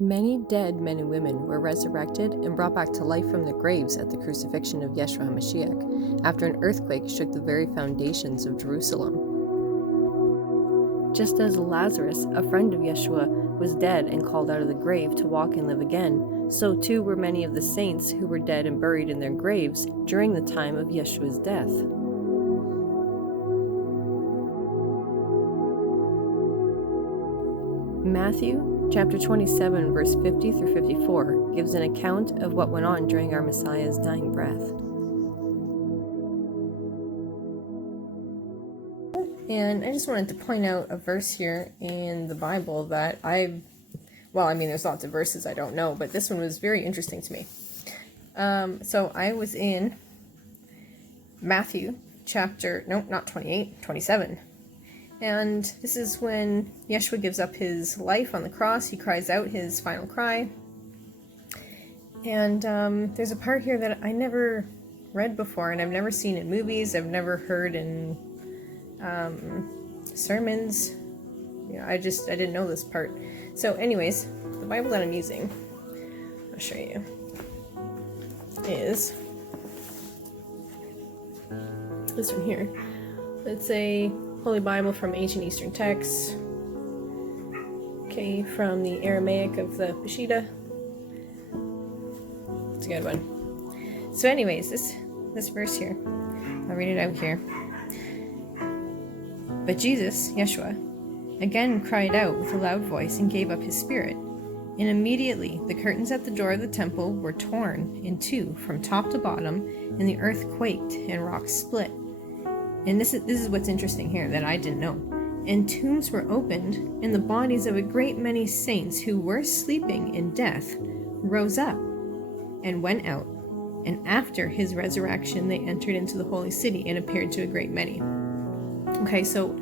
Many dead men and women were resurrected and brought back to life from their graves at the crucifixion of Yeshua HaMashiach, after an earthquake shook the very foundations of Jerusalem. Just as Lazarus, a friend of Yeshua, was dead and called out of the grave to walk and live again, so too were many of the saints who were dead and buried in their graves during the time of Yeshua's death. Matthew chapter 27, verse 50 through 54 gives an account of what went on during our Messiah's dying breath. And I just wanted to point out a verse here in the Bible that there's lots of verses I don't know, but this one was very interesting to me. So I was in Matthew chapter, 27. And this is when Yeshua gives up his life on the cross. He cries out his final cry. And there's a part here that I never read before, and I've never seen in movies. I've never heard in sermons. I didn't know this part. So anyways, the Bible that I'm using, I'll show you, is this one here. It's a Holy Bible from Ancient Eastern Texts. Okay, from the Aramaic of the Peshitta. It's a good one. So anyways, this verse here, I'll read it out here. But Jesus, Yeshua, again cried out with a loud voice and gave up his spirit. And immediately the curtains at the door of the temple were torn in two from top to bottom, and the earth quaked and rocks split. And this is what's interesting here that I didn't know. And tombs were opened, and the bodies of a great many saints who were sleeping in death rose up and went out. And after his resurrection, they entered into the holy city and appeared to a great many. Okay, so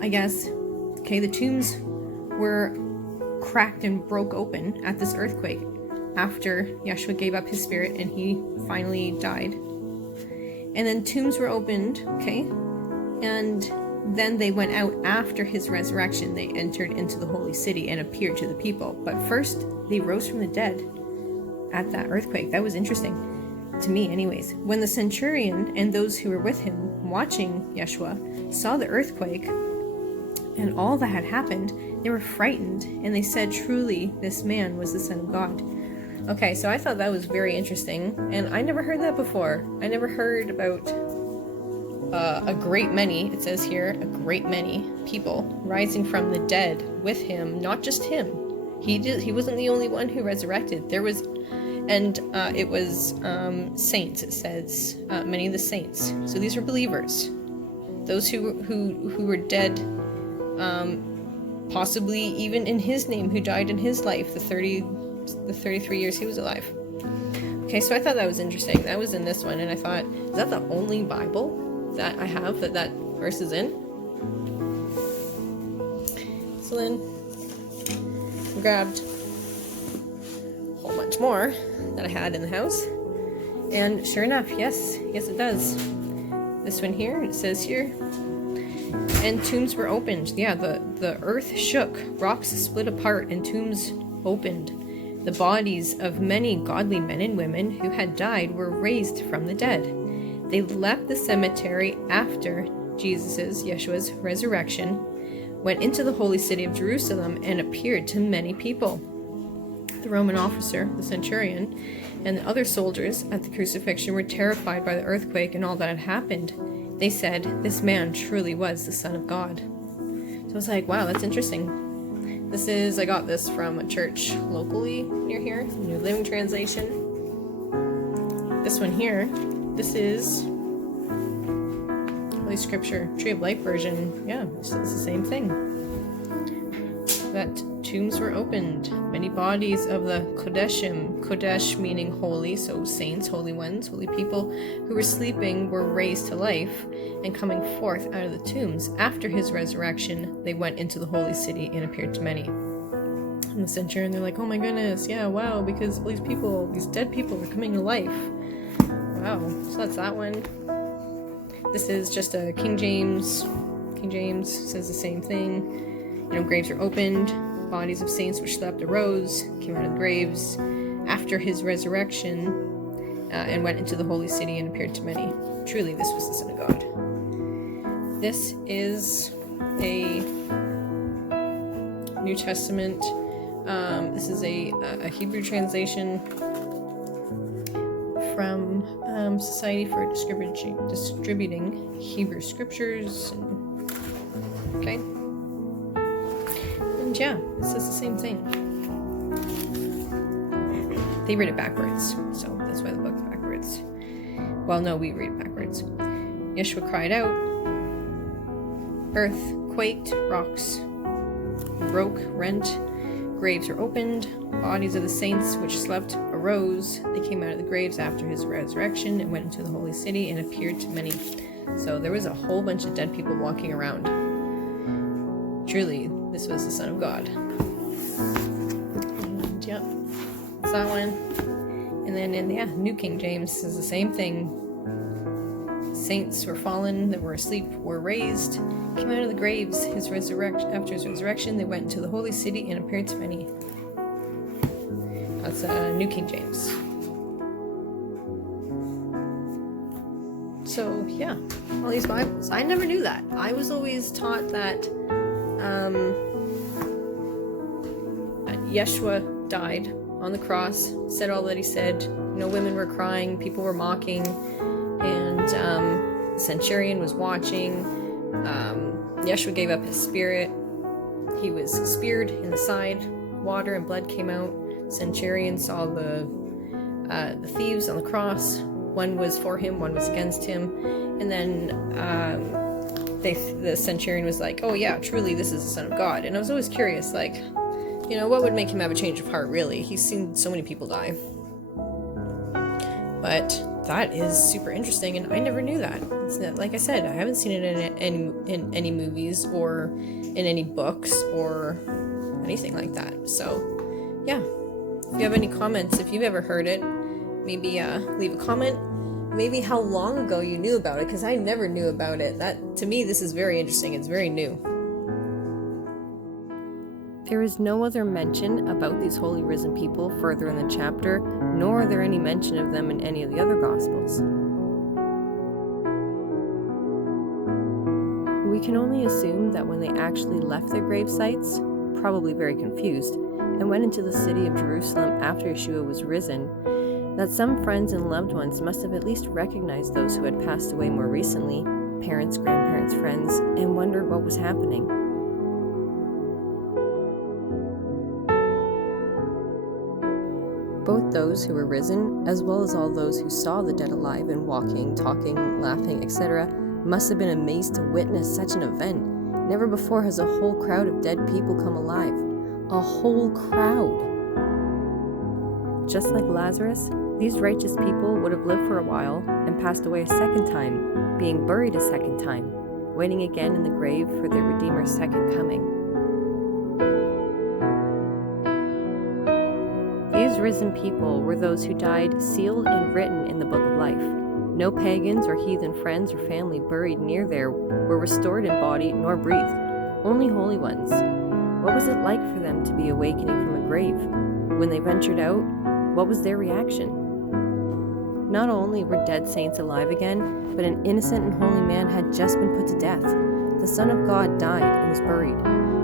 I guess, the tombs were cracked and broke open at this earthquake after Yeshua gave up his spirit and he finally died. And then tombs were opened, and then they went out after his resurrection. They entered into the holy city and appeared to the people. But first, they rose from the dead at that earthquake. That was interesting to me anyways. When the centurion and those who were with him watching Yeshua saw the earthquake and all that had happened, they were frightened, and they said, "Truly, this man was the Son of God." Okay, so I thought that was very interesting, and I never heard that before. I never heard about a great many, it says here, a great many people rising from the dead with him, not just him. He wasn't the only one who resurrected. There was, and it was saints, it says, many of the saints. So these were believers. Those who were dead, possibly even in his name, who died in his life, the 33 years he was alive. Okay, so I thought that was interesting. That was in this one, and I thought, is that the only Bible that I have that verse is in? So then I grabbed a whole bunch more that I had in the house, and sure enough, yes it does. This one here, it says here, and tombs were opened. Yeah, the earth shook, rocks split apart, and tombs opened. The bodies of many godly men and women who had died were raised from the dead. They left the cemetery after Yeshua's resurrection, went into the holy city of Jerusalem, and appeared to many people. The Roman officer, the centurion, and the other soldiers at the crucifixion were terrified by the earthquake and all that had happened. They said, "This man truly was the Son of God." So I was like, wow, that's interesting. I got this from a church locally near here, New Living Translation. This one here, this is Holy Scripture, Tree of Life version. Yeah, it's the same thing. That tombs were opened. Many bodies of the Kodeshim, Kodesh meaning holy, so saints, holy ones, holy people who were sleeping were raised to life, and coming forth out of the tombs after his resurrection, they went into the holy city and appeared to many. And the centurion, they're like, "Oh my goodness, yeah, wow, because all these dead people are coming to life." Wow, so that's that one. This is just a King James. King James says the same thing. Graves are opened, bodies of saints which slept arose, came out of the graves after his resurrection, and went into the holy city and appeared to many. Truly, this was the Son of God. This is a New Testament. This is a Hebrew translation from Society for Distributing Hebrew Scriptures. Okay. And yeah, it says the same thing. They read it backwards, so that's why the book's backwards. Well, no, we read it backwards. Yeshua cried out. Earth quaked, rocks broke, rent, graves were opened, bodies of the saints which slept arose. They came out of the graves after his resurrection and went into the holy city and appeared to many. So there was a whole bunch of dead people walking around. Truly, this was the Son of God. And yeah, that's that one. And then in New King James says the same thing. Saints were fallen that were asleep were raised, came out of the graves. After his resurrection, they went into the holy city and appeared to many. That's New King James. So yeah, all these Bibles. I never knew that. I was always taught that Yeshua died on the cross, said all that he said. Women were crying, people were mocking, and the centurion was watching. Yeshua gave up his spirit. He was speared in the side. Water and blood came out. Centurion saw the thieves on the cross. One was for him, one was against him. And then the centurion was like, oh yeah, truly this is the Son of God. And I was always curious, like, what would make him have a change of heart, really? He's seen so many people die. But that is super interesting, and I never knew that. Like I said, I haven't seen it in any movies or in any books or anything like that. So, yeah. If you have any comments, if you've ever heard it, maybe leave a comment. Maybe how long ago you knew about it, because I never knew about it. That, to me, this is very interesting. It's very new. There is no other mention about these holy risen people further in the chapter, nor are there any mention of them in any of the other Gospels. We can only assume that when they actually left their grave sites, probably very confused, and went into the city of Jerusalem after Yeshua was risen, that some friends and loved ones must have at least recognized those who had passed away more recently, parents, grandparents, friends, and wondered what was happening. Both those who were risen, as well as all those who saw the dead alive and walking, talking, laughing, etc., must have been amazed to witness such an event. Never before has a whole crowd of dead people come alive. A whole crowd. Just like Lazarus, these righteous people would have lived for a while and passed away a second time, being buried a second time, waiting again in the grave for their Redeemer's second coming. These risen people were those who died sealed and written in the book of life. No pagans or heathen friends or family buried near there were restored in body nor breathed, only holy ones. What was it like for them to be awakening from a grave? When they ventured out, what was their reaction? Not only were dead saints alive again, but an innocent and holy man had just been put to death. The Son of God died and was buried.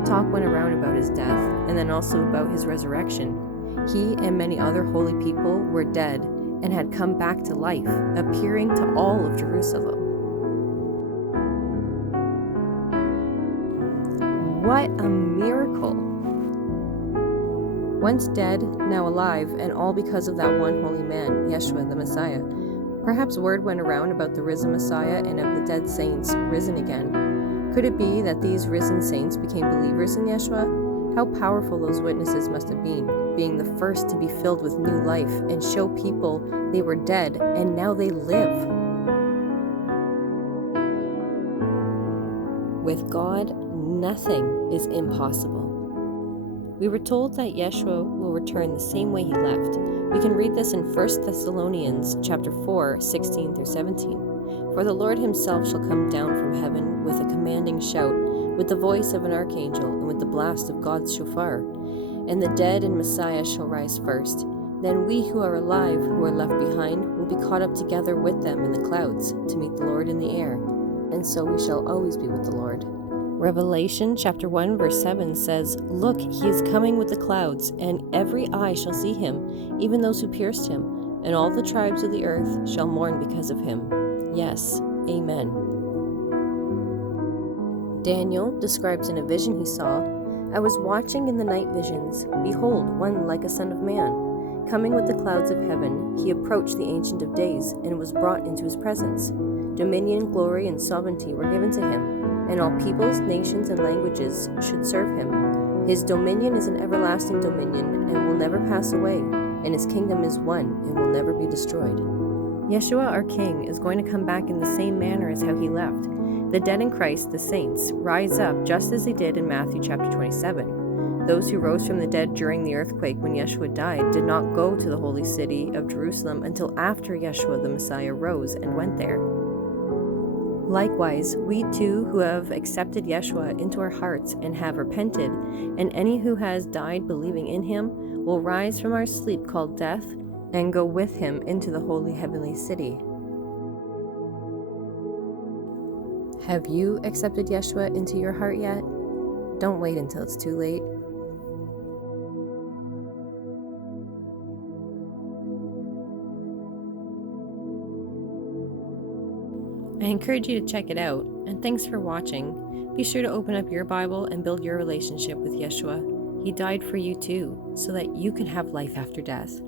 Talk went around about his death, and then also about his resurrection. He and many other holy people were dead and had come back to life, appearing to all of Jerusalem. What a miracle! Once dead, now alive, and all because of that one holy man, Yeshua the Messiah. Perhaps word went around about the risen Messiah and of the dead saints risen again. Could it be that these risen saints became believers in Yeshua? How powerful those witnesses must have been, being the first to be filled with new life and show people they were dead and now they live. With God, nothing is impossible. We were told that Yeshua will return the same way he left. We can read this in 1 Thessalonians chapter 4, 16 through 17. For the Lord himself shall come down from heaven with a commanding shout, with the voice of an archangel, and with the blast of God's shofar. And the dead in Messiah shall rise first. Then we who are alive, who are left behind, will be caught up together with them in the clouds to meet the Lord in the air. And so we shall always be with the Lord. Revelation chapter 1 verse 7 says, "Look, he is coming with the clouds, and every eye shall see him, even those who pierced him, and all the tribes of the earth shall mourn because of him." Yes, amen. Daniel describes in a vision he saw, "I was watching in the night visions. Behold, one like a son of man. Coming with the clouds of heaven, he approached the Ancient of Days, and was brought into his presence. Dominion, glory, and sovereignty were given to him, and all peoples, nations, and languages should serve him. His dominion is an everlasting dominion, and will never pass away, and his kingdom is one, and will never be destroyed." Yeshua, our King, is going to come back in the same manner as how he left. The dead in Christ, the saints, rise up just as they did in Matthew chapter 27. Those who rose from the dead during the earthquake when Yeshua died did not go to the holy city of Jerusalem until after Yeshua the Messiah rose and went there. Likewise, we too who have accepted Yeshua into our hearts and have repented, and any who has died believing in him, will rise from our sleep called death and go with him into the holy heavenly city. Have you accepted Yeshua into your heart yet? Don't wait until it's too late. I encourage you to check it out, and thanks for watching. Be sure to open up your Bible and build your relationship with Yeshua. He died for you too, so that you can have life after death.